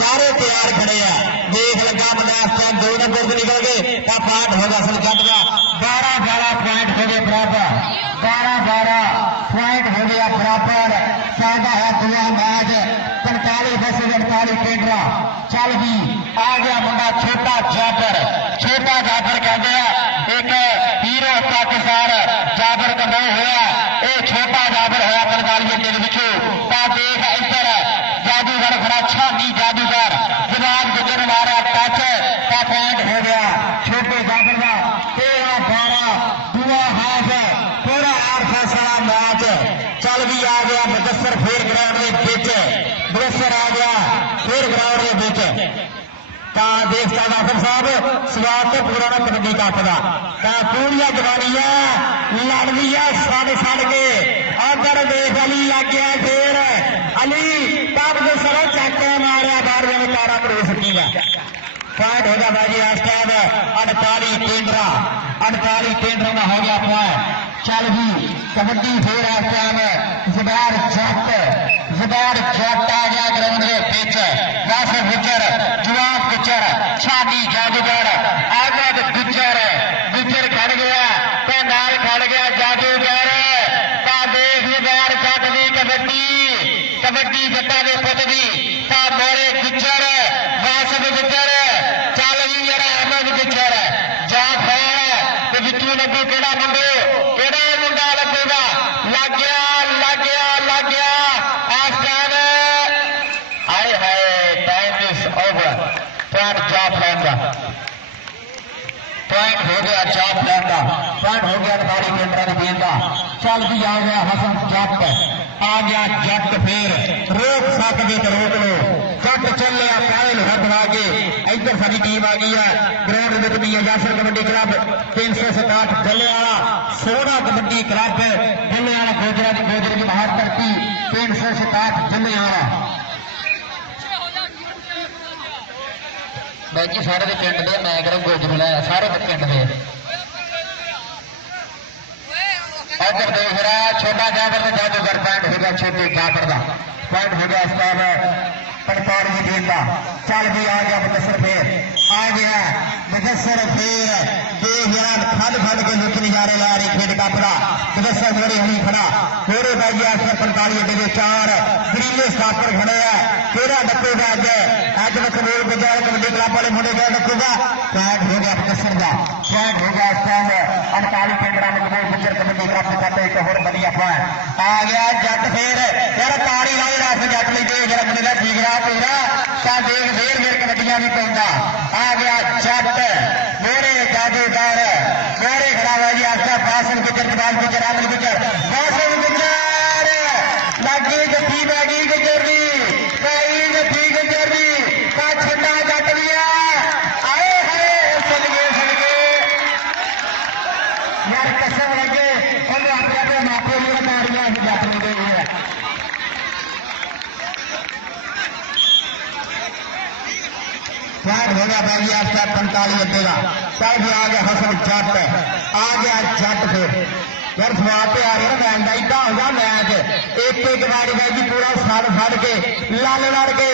चारों तैयार खड़े देख लगा मुंडा 2 नंबर से निकल गए पॉइंट होगा असल जट का 12 पॉइंट हो गए बराबर 12 पॉइंट हो गया बराबर चलता है दूसरा मैच 45 बस 48 केंद्र चल भी आ गया मुंडा छोटा जाफर कहते हैं एक हीरो पाकिस्तान जाफर कमरा होया ये छोटा जाफर होया 45 के पिछू देख इधर जादूगर खड़ा छानी जादूगर जवाब गुजर मारा टच का पॉइंट हो गया छोटे जाफर का 13-12 दुआ हाफ पूरा 8 फैसला मैच चल भी आ गया मुदस्सर फिर ग्राउंड के बिच मुदस्सर आ गया फिर ग्राउंड के बिच देख डाक्टर साहब स्वाद तो पूरा ना कबड्डी कप का पूरिया जवानिया लड़दिया सड़ के अगर देख अली लग गया फिर अली कप के सर चक्का मारिया बाहर जब तारा परोस की पॉइंट होगा बाजी इस टाइम 48 केंद्र में हो गया पॉइंट। चल भी कबड्डी फिर इस टाइम जुबैर जट आ गया ग्राउंड के पिच यासर गुजर जवाब गुजर छानी जादूगर आजाद गुजर खड़ गया नाल खड़ गया जादूगर देख जुबैर जट की कबड्डी जट्टा के पुत की मोरे गुजर वासफ गुजर चल भी जरा अहमद गुजर जा फैर बिचू लगू केड़ा मुंडो केड़ा मुंडा लगेगा लग गया पॉइंट हो गया चाप लैंड पॉइंट हो गया अखबारी केंद्र गेंद का। चल भी आ गया हसन जट आ गया जट फिर रोक सकते तो रोक लो जट चल लिया कायल हथ लागे इधर सारी टीम आ गई है ग्राउंड में भी यासर कबड्डी क्लब 367 जलेवाला सोना कबड्डी क्लब जलेवाला गोजरा की महार करती 367 जलेवाला भाई जी सारे पिंड दे मैं कह गोजर लाया सारे पिंड दे इधर देख रहा छोटा जाबर का जादूगर पॉइंट हो गया छोटे जाबर का पॉइंट हो गया इस टाइम 45 की गेंद का। चल भी आ गया मुदस्सर फिर देख यार फल के लुक नजारे ला रही खेड कपड़ा मुदस्सर बड़ी हमी खड़ा पूरे भाई 45 अड्डे के 4 गरीले स्टापर खड़े है तेरा डकेगा अज मकबूल गुजर कबड्डी क्लब वाले मुंडे गए डकूगा पॉइंट हो गया मुदस्सर का पॉइंट हो गया इस टाइम 48 केंद्र मकबूल गुजर कबड्डी क्लब खाते एक और बढ़िया पॉइंट आ गया जट फिर यार ताड़ी लाए रस जट लेके जरा मुंडे का ठीक रहा पूरा देख फिर कबड्डियां भी पाऊंगा आ गया जट मेरे जादूगर मेरे खड़ा हुआ जी आपका फासिल गुजर जवाब गुजर आमिर गुजर फासिल गुजर लगी गति बैगी गुजरी कई गति गुजरी का छोटा जट लिया आए हाय सलगे यार कसम लगे हम अपने मापे लिए मारिया जट ले गए पॉइंट हो गया भाई आपका 45 अड्डे का। चल भी आ गया हसन जट आ गया जट फिर यार स्वाद पे आ रही है मैच का इतना होगा मैच एक बारी भाई जी पूरा फड़ के लड़ के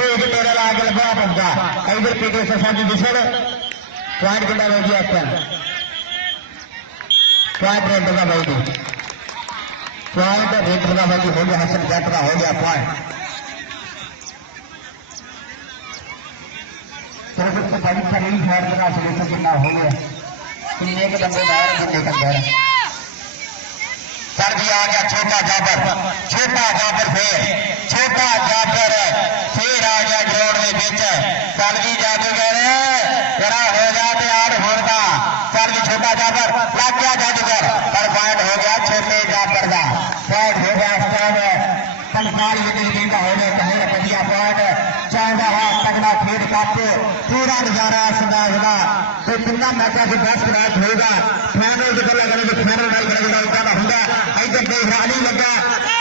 देख मेरे ला के लगा पड़ता इधर पीके साडी दिशा पॉइंट कितना हो गया आपका पॉइंट रेट का भाई जी पॉइंट रेट का भाई जी हो गया हसन जट का हो गया पॉइंट बड़ी शरीर शहर का सलूशन कितना हो गया किन्ने के बंदे बाहर किन्ने के अंदर सर भी आ गया छोटा जाबर फिर आ गया ग्राउंड के बीच चल भी जादूगर जरा हो गया तैयार होगा चल भी छोटा जाबर लग गया जादूगर पर पॉइंट हो गया छोटे जाबर का पॉइंट हो गया इस टाइम 45 गेंद हो गया कहे बढ़िया पॉइंट चाहता है तगड़ा खेल कप पूरा नजारा सुना तो कितना मैचा की बेस्ट मैच होगा फाइनल की गल करें तो फाइनल होगा इधर देख रहा नहीं लगा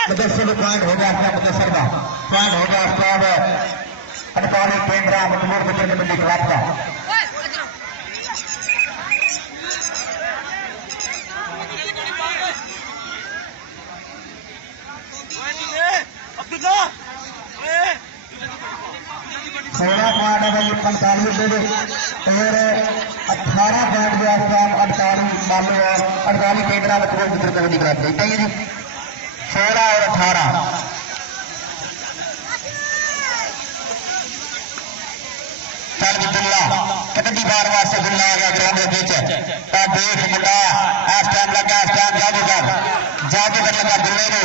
मुदस्सर पॉइंट हो गया अपना मुदस्सर का पॉइंट हो गया स्टॉप 48 केंद्र मकबूल गुजर कबड्डी क्लब का। सोलह पॉइंट है भाई 45 और 18 पॉइंट जो आसपास 48 केंद्र मकबूल गुजर कबड्डी क्लब जी 16 और 18 चल भी दुल्ला कबड्डी बार वास्ते दुल्ला आ गया ग्राउंड के बीच देख मुंडा इस टाइम लगा इस टाइम जादूगर लगा दुल्ले ने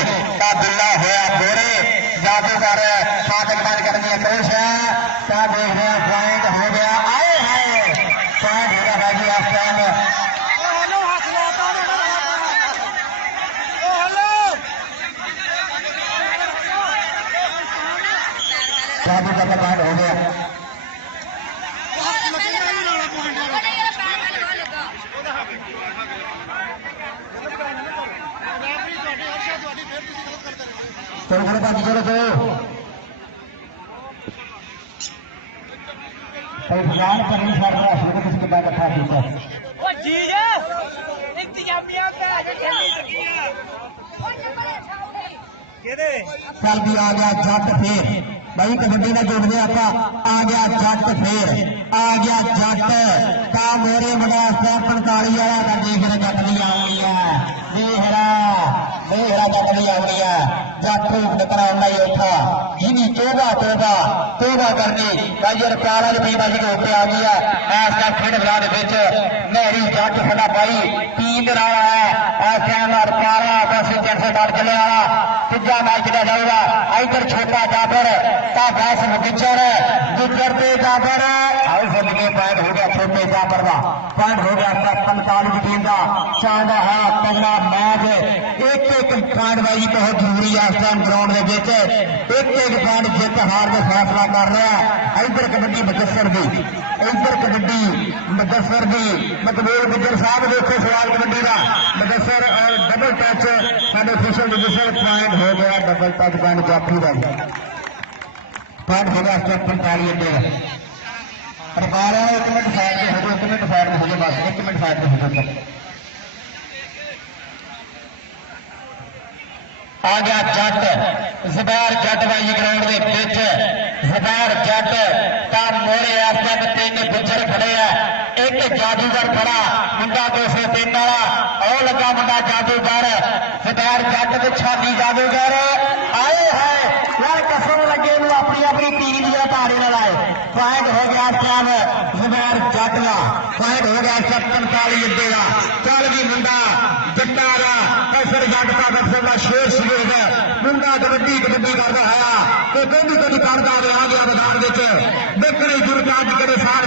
दुल्ला होया बोरे जादूगर पाकिस्तान करनी है कोश है क्या देख रहे हैं पॉइंट हो गया आए हाय पॉइंट हो गया भाई इस टाइम जादूगर का पॉइंट हो गया चलो चलो बाकी चलो चलो भगवान पर नहीं सारे हासिल को किसके बाद रखा है चल भी आ गया जट फिर भाई कबड्डी का जोड़ने आप आ गया जट फिर आ गया जट का मेरे बड़ा 45 वाला का देख रहा जट भी आनी है देख जट भी आनी है जट निकला नहीं उठा जिनी तोबा तोबा तोबा करके भाई प्यार वाली भी बाजी के ऊपर आ गई है ऐसा खेड मैदान विच मेरी जट साडा भाई तीन रहा है ऐसा मार पारा बस जैसे डर चले वाला तीजा मैच का जाएगा इधर छोटा जाफर का गैस गुजर दे जाफर आई फिर के पॉइंट हो गया छोटे जाफर का पॉइंट हो गया 45 टीम का चाहता है पहला मैच एक पॉइंट भाई बहुत जरूरी है इस टाइम ग्राउंड के एक पॉइंट जित हार का फैसला कर रहा है इधर कबड्डी मुदस्सर दी इधर कबड्डी मुदस्सर दी मकबूल गुजर साहब देखो सवाल कबड्डी का मुदस्सर और डबल टच साढ़े ऑफिशियल मुदस्सर पॉइंट हो गया डबल टच पॉइंट जाफी का पॉइंट हो गया 45 का और 12 1 मिनट साइड में हो गया 1 मिनट साइड में हो गया बस 1 मिनट साइड में हो गया आ गया जट जुबैर जट वाली ग्राउंड के पिच जुबैर जट का मोरे आस्ते तीन गुजर खड़े है एक जादूगर खड़ा मुंडा 203 वाला और लगा मुंडा जादूगर जुबैर जट के छाती जादूगर आए है यार कसम लगे अपनी अपनी टीम की ताड़ी न लाए पॉइंट हो गया टाइम जुबैर जट का पॉइंट हो गया 45 अड्डे का चल भी मुंडा जट्टा का कैसर जट का दर्शक का शेर सुबह मुंडा कबड्डी कबड्डी करता है तो कभी कभी करता आ गया मैदान देखने दुर्गाज के साथ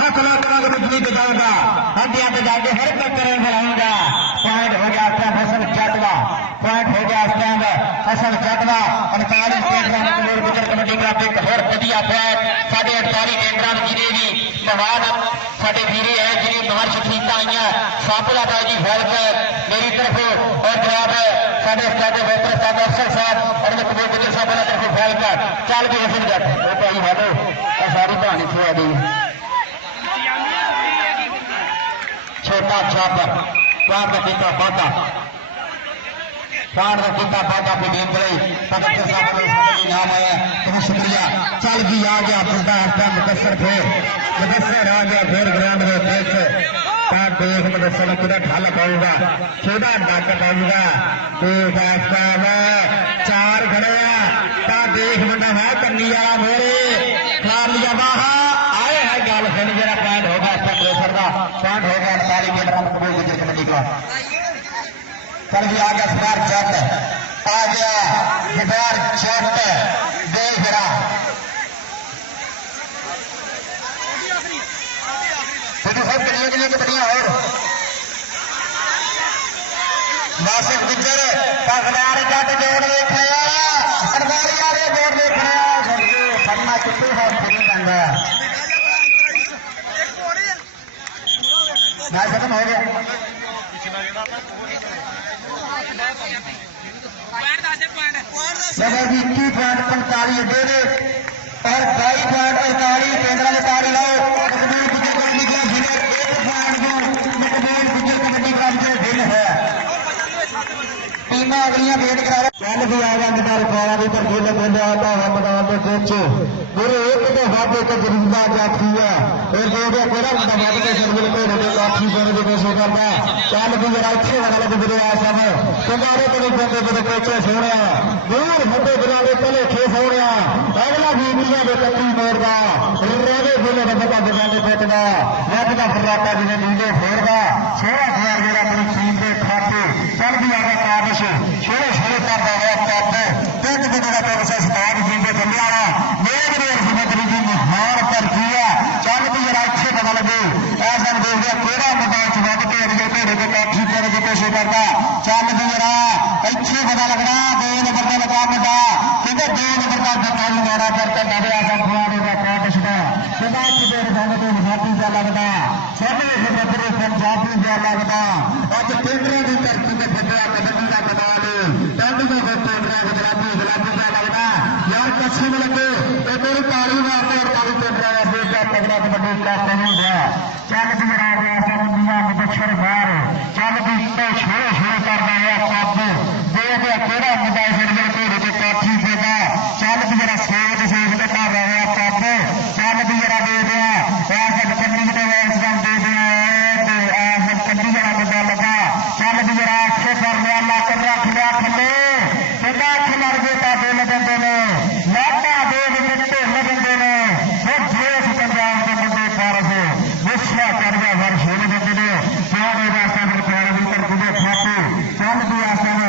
हथ लाख बिजली बजाऊंगा हड्डियां बजा के हर करें बनाऊंगा पॉइंट हो गया था फसल जटवा पॉइंट हो गया स्टैंड फसल जटवा 48 गुजर कबड्डी का एक और बढ़िया पॉइंट 48 केंद्र जिन्हें भी महान साढ़े वीरे है जिन्हें मार्च ठीका आई सापला बाजी फैल कर मेरी तरफ और जवाब है साढ़े स्टार्ट बेहतर साहब अफसर साहब और कबूल गुजर साहब वाला तरफ फैल कर चल के हसन जट वो भाई हेलो सारी कहानी छुआ दी छोटा छापर पार का टीका पाता पार का टीका पाता पे गेम रही पकड़ साहब नाम आया बहुत शुक्रिया चल भी आ गया बुढ़ा हफ्ता मुदस्सर आ गया फिर ग्राउंड में देख देख मुदस्सर किधर ढल पाऊंगा छोटा डक पाऊंगा देख चार खड़े देख मुंडा है कन्नी वाला मेरे मार लिया बाहर आए है गल फिर मेरा पॉइंट होगा इसका प्रेशर का पॉइंट हो गया 48 मीटर कबूल गुजर कबड्डी का चल भी आ गया जुबैर जट आ गया जुबैर जट देख रहा सब कड़ियां कबड्डियां और नासिक गुजर पगड़ार जट जोड़ देख रहा अड़वारी वाले जोड़ देख रहा फरना कितने है फिर जाएगा मैच खत्म हो गया मगर भी 21 पॉइंट 45 दे दे और 22 पॉइंट 48 केंद्र में तारी लाओ मकबूल गुजर कबड्डी का विनर 1 पॉइंट को मकबूल गुजर कबड्डी का विन है टीमें अगलियां वेट करा चल भी आ गया मैदान पारा भी पर खेल खेल आता है मैदान में कोच मेरे एक तो बात एक जरूरत जाती है और जो भी कोरा बंदा बात के सर्विल को रोटे काफी जोर की कोशिश करता चल भी जरा अच्छे वाला गुजरे आ सब तुम्हारे को बंदे को कोच सोने दूर फटे बिलावे पहले खे सोने अगला बीबियां दे कत्ती मोड़दा रेवे बोले बंदा का बिलावे कोचदा नेट का फराटा जिने नीले फेरदा छोरा खैर जेड़ा अपनी टीम दे खाते चल भी आ गया कारश छोरे छोरे करदा है करते तेज दिन का तरस स्टार जी के कल्याण मेरे जिम्मेदारी की महान कर दिया चल भी जरा अच्छे पता लगे ऐसा देख लिया केड़ा मैदान च वध के अगे ढेरे के काठी करने की कोशिश करता चल भी जरा अच्छे पता लगना 2 नंबर का लगा मुंडा क्योंकि 2 नंबर का धक्का मारा करके डरे आजा खुआने का काट छड़ा सदा की देर भाग तो हाथी जा लगता सब बदले पंजाबी जा लगता अज टेंडर की धरती से फटिया कबड्डी का मैदान टंड के टेंडर गुजराती गुलाबी का लगता यार कसम लगे ये मेरी ताली मारते और ताली टेंडर बेटा तगड़ा कबड्डी का नहीं गया चल भी आ गया दुनिया में दक्षिण बाहर चल भी छोड़े छोड़े कर दिया काबू देख केड़ा मुद्दा सिर के काठी देगा चल भी जरा सोच सोच के कर रहा काबू चल भी जरा दे दिया ऐसे कबड्डी के वैसे दे दिया ऐसे कबड्डी जरा मुद्दा लगा चल भी जरा अच्छे कर लिया लाकर रख लिया थले कितना खिलाड़ बेटा दे लगते ने लाटा दे विकेट लगते ने वो देश पंजाब के मुद्दे पर से विश्वा कर गया वर्ष होने देते ने सारे रास्ते में प्यार भी कर खुदे खाते चल भी आसान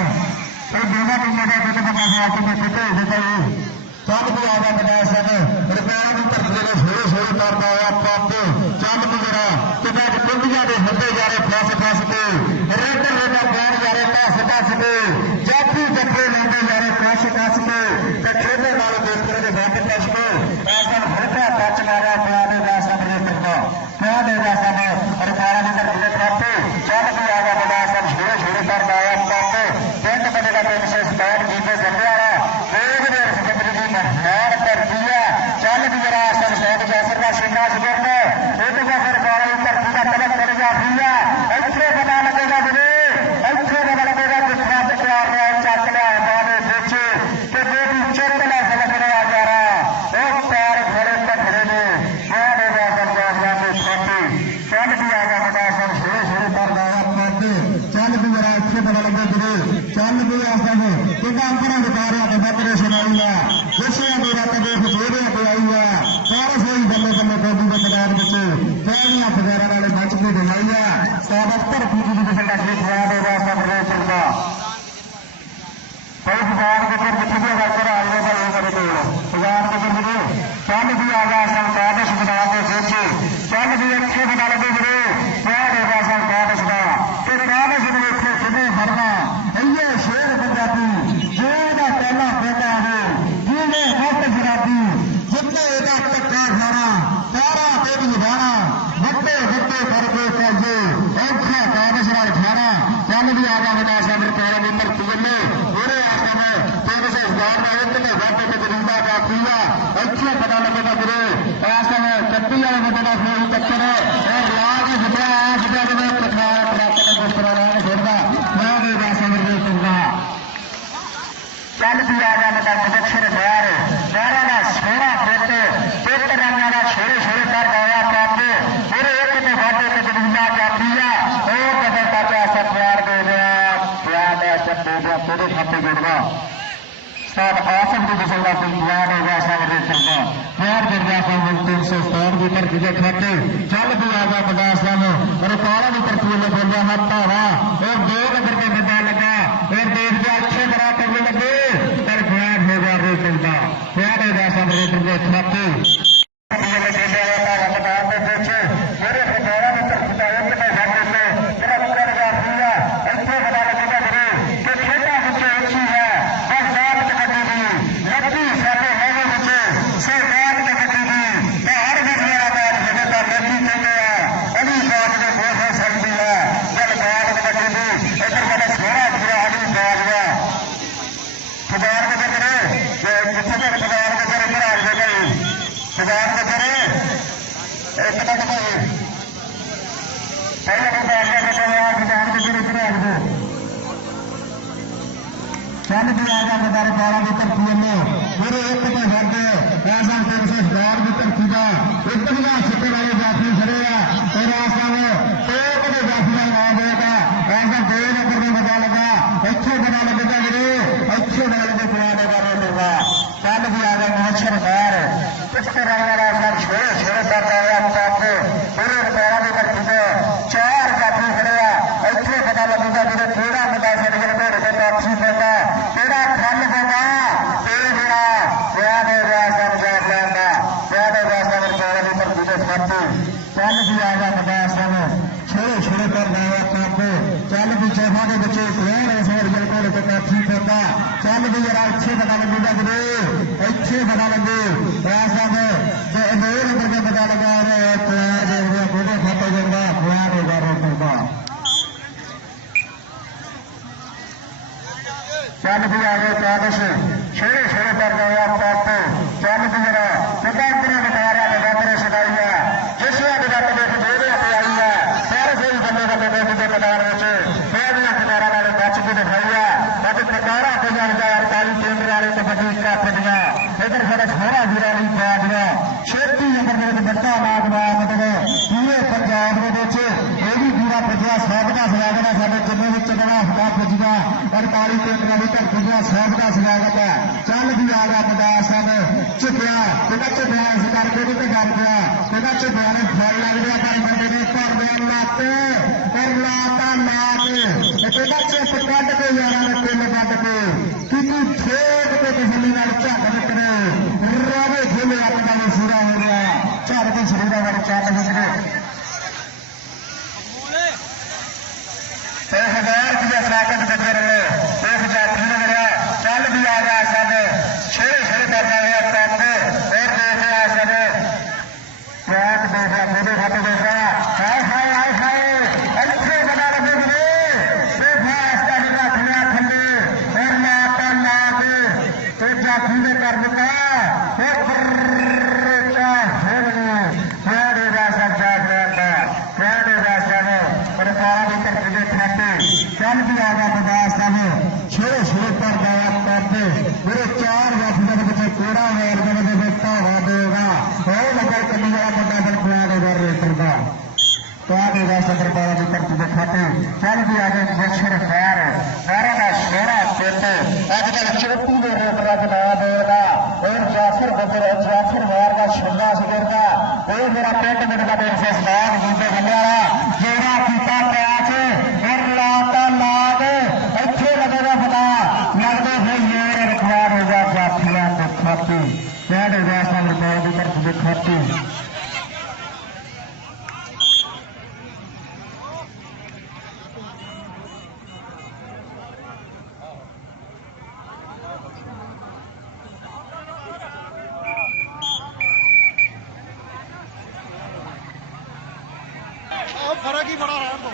और दोनों टीम का कुछ बना है आपको कितने देता है चल भी आगा बना सके रुपया भी कर खुदे छोड़े छोड़े करता है आपको चल भी जरा कितना कुंडिया दे होते जा रहे फस के रेड रेड बैठ जा रहे कस के जाती जफे लेंदे जा रहे कस के ते खेलने वाले दोस्तों के बैठ कस के ऐसा हल्का टच मारा पिया दे रास्ता में करना क्या दे रास्ता में और बारा नंबर खुले खाते चल भी आगा बड़ा सब छोड़े छोड़े कर आया आपको पेंट बनेगा पेंट से स्टार्ट कीजिए जल्दी आ रहा देख दे जिंदगी में हार कर दिया चल भी जरा सब बहुत जैसे का शिंगा सुगरने एक बार बारा ऊपर पूरा तलब करेगा दिया ऐसे बना लगेगा बने ऐसे बना लगेगा कितना तैयार है चक लिया बाने सोचे कि बेटी चेक ले लग रहा जा रहा एक पैर खड़े तक खड़े ने क्या देगा पंजाब में छोटी चल भी आगा बड़ा सब छोड़े छोड़े कर रहा है चल भी जरा अच्छे बना लगे गिरे चल भी ऐसा है कितना अंतरा बता रहा है बकरे सुनाई है जैसे मेरा तबीयत छोड़े पे आई है सारे सही बल्ले बल्ले गोदी के मैदान बच्चे पैरियां फगैरा वाले मंच पे दिलाई है 77 फीसदी की संख्या से खड़ा हो रहा सब रे चलता कोई भगवान के फिर कितने भी अगर आ रहे हैं वो करे तो भगवान के फिर मुझे चल भी आगा सब कादश बना के सोचे चल भी अच्छे बना लगे गिरे क्या होगा सब कादश का तो कादश में अच्छे सुने भरना ये शेर पंजाबी जेदा पहला बेटा है जिने हट जराबी जितने एदा टक्का खाना तारा तेरी निभाना बट्टे बट्टे करके काजे औखा कादश ना उठाना चल भी आगा बना सब प्यारा नंबर तिगले पूरे आसमान में तेरे से इस्तार में इतने घाटे में जिंदा का पिया अच्छे पता लगेगा गिरे ऐसा है कट्टी वाले में बड़ा कोई चक्कर है और लाज जितना जितना में कटवा प्राप्त कर दूसरा रहा छोड़ना मैं भी वैसा नहीं करूंगा चल भी आगा बता दक्षिण बाहर बारा का सोना बेटे पेट रंगा का छोड़े छोड़े कर आया पापे पूरे एक में घाटे में जिंदा का पिया और कदर पाचा सब प्यार दे गया प्यार दे सब दे गया पूरे खाते जोड़ना सब आसन की दिशा से प्यार होगा सब रे चलना प्यार कर गया सब 367 की तरफ के खाते चल भी आगा बदास में और काला की तरफ में बोल रहा हत्ता रहा और 2 नंबर के बजा लगा और देख के अच्छे बड़ा करने लगे पर प्यार होगा रे चलता प्यार होगा सब रे के खाते मेरे प्रचारा में तरफता एक में घाटे में मेरा कर गया दिया ऐसे बना लगेगा रे कि खेता बच्चे अच्छी है बस बात कटे दी लड़की साथे है बच्चे से बात कटे दी मैं हर बीच मेरा बात है तो लड़की कह गया अभी बात में बहुत है सकती है जब बात कटे दी इधर मैंने सोना पूरा आदमी बात गया खुदार के करे किसी के खुदार के करे इधर आ गए खुदार के करे एक मिनट में पहले को आगे के चले आ खुदार के करे इधर आ गए चल भी आगा बदारे बारा की तरफ में पूरे एक में घर के ऐसा तेरे से बार की तरफ का एकदम का छिपे वाले जाफी खड़े और रास्ता में तो कभी जाफी आ गया ऐसा 2 नंबर में बता लगा अच्छे बना लगेगा गिरे अच्छे बना लगे पुराने बारे होगा चल भी आगा मच्छर बाहर किस तरह वाला सब छोड़े छोड़े कर रहा है आपको पूरे बारा की तरफ से 4 जाफी खड़े अच्छे बना लगेगा गिरे थोड़ा बता सकते हैं मेरे को अच्छी पता तेरा खल होगा तेरे बिना प्यार होगा सब जाग लेना प्यार होगा सब प्यार ऊपर तुझे खाते चल भी आगा बता में छोड़े छोड़े कर रहा है आपको चल भी चौथा के बच्चे प्यार है सब बिल्कुल तो ठीक होता चल भी जरा अच्छे बना लगेगा गिरे अच्छे बना लगे ऐसा में जो 2 नंबर के बता लगा रहे प्यार जो खाते जोड़ा प्यार पुजिया स्वागत का स्वागत है साढ़े जिन्हें भी चलना हुआ पुजिया 48 केंद्र भी तक पुजिया स्वागत का स्वागत है चल भी आ गया बदार साहब चुपिया कितना चुपिया इस करके भी तो डर गया कितना चुपिया ने फल लग गया पर बंदे ने कर दिया लाते कर लाता लाते कितना चुप कट के यारा ने तिल कट के कितनी ठेक के तसली नाल झट निकले रावे खेले अपना मसूरा हो गया झट के शरीर वाले चल निकले हजार की स्वागत करते रहे 1000 लग चल भी आ गया सब छेड़े छेड़े करना है और देख रहा सब बैठ देख रहा मेरे खाते देख रहा हाय हाय हाय हाय अच्छे बना रहे देखा इसका हिला खिला खंडे और लाता लाते तो जाती कर देता चल भी आ गया बदार साहब छोड़े छोड़े पर गया करते मेरे 4 वफद बच्चे कोड़ा वेर के बेटा हो देगा और नगर कमी वाला बड़ा बल खुआ देगा रेटर का तो आगे वैसा दरबारा की तरफ दिखाते चल भी आ गए जशर खैर मेरा का शेरा चेते आजकल चोटी में रेटरा बना देगा और जाफर बदर जाफर मार का छंगा सिकरगा वो मेरा पेट में का देर से सलाम गुंडे गलियारा जेड़ा पीता प्याज और लाता लाद अच्छे लगेगा बता लगता है ये रखवा देगा जाफिया को खाती क्या देगा सब दरबारा की तरफ दिखाती फर्क ही बड़ा है तो